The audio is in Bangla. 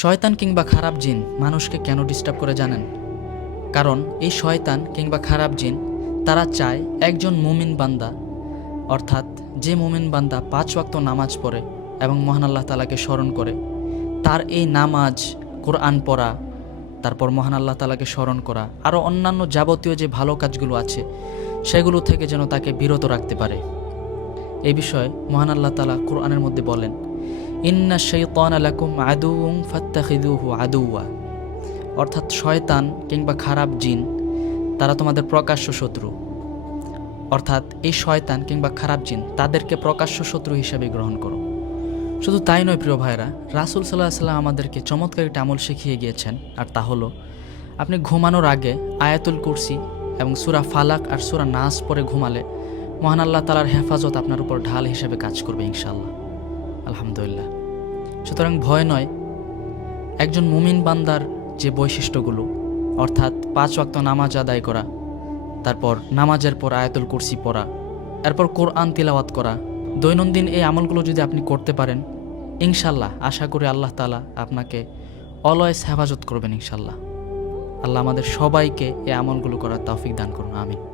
শয়তান কিংবা খারাপ জিন মানুষকে কেন ডিস্টার্ব করে জানেন? কারণ এই শয়তান কিংবা খারাপ জিন, তারা চায় একজন মুমিন বান্দা। অর্থাৎ যে মুমিন বান্দা পাঁচ ওয়াক্ত নামাজ পড়ে এবং মহান আল্লাহ তালাকে স্মরণ করে, তার এই নামাজ, কোরআন পড়া, তারপর মহান আল্লাহ তালাকে স্মরণ করা আরও অন্যান্য যাবতীয় যে ভালো কাজগুলো আছে, সেগুলো থেকে যেন তাকে বিরত রাখতে পারে। এই বিষয়ে মহান আল্লাহ তালা কোরআনের মধ্যে বলেন ইন্না শৈতান আলাকুম আদুউং ফাত্তাখিদুহু আদুয়া অর্থাৎ শয়তান কিংবা খারাপ জিন, তারা তোমাদের প্রকাশ্য শত্রু। অর্থাৎ এই শয়তান কিংবা খারাপ জিন, তাদেরকে প্রকাশ্য শত্রু হিসেবে গ্রহণ করো। শুধু তাই নয়, প্রিয় ভাইরা রাসুল সাল্লাহ সাল্লাম আমাদেরকে চমৎকার একটা আমল শিখিয়ে গিয়েছেন, আর তা হলো, আপনি ঘুমানোর আগে আয়াতুল কুরসি এবং সুরা ফালাক আর সুরা নাস পরে ঘুমালে মহান আল্লাহ তালার হেফাজত আপনার উপর ঢাল হিসেবে কাজ করবে ইনশাল্লাহ আলহামদুলিল্লাহ। সুতরাং ভয় নয়, একজন মুমিন বান্দার যে বৈশিষ্ট্যগুলো, অর্থাৎ পাঁচ ওয়াক্ত নামাজ আদায় করা, তারপর নামাজের পর আয়াতুল কুরসি পড়া, এরপর কোরআন তিলাওয়াত করা, দৈনন্দিন এই আমলগুলো যদি আপনি করতে পারেন, ইনশাল্লাহ আশা করি আল্লাহ তালা আপনাকে অলয়েস হেফাজত করবেন ইনশাল্লাহ। আল্লাহ আমাদের সবাইকে এই আমলগুলো করার তৌফিক দান করুন, আমিন।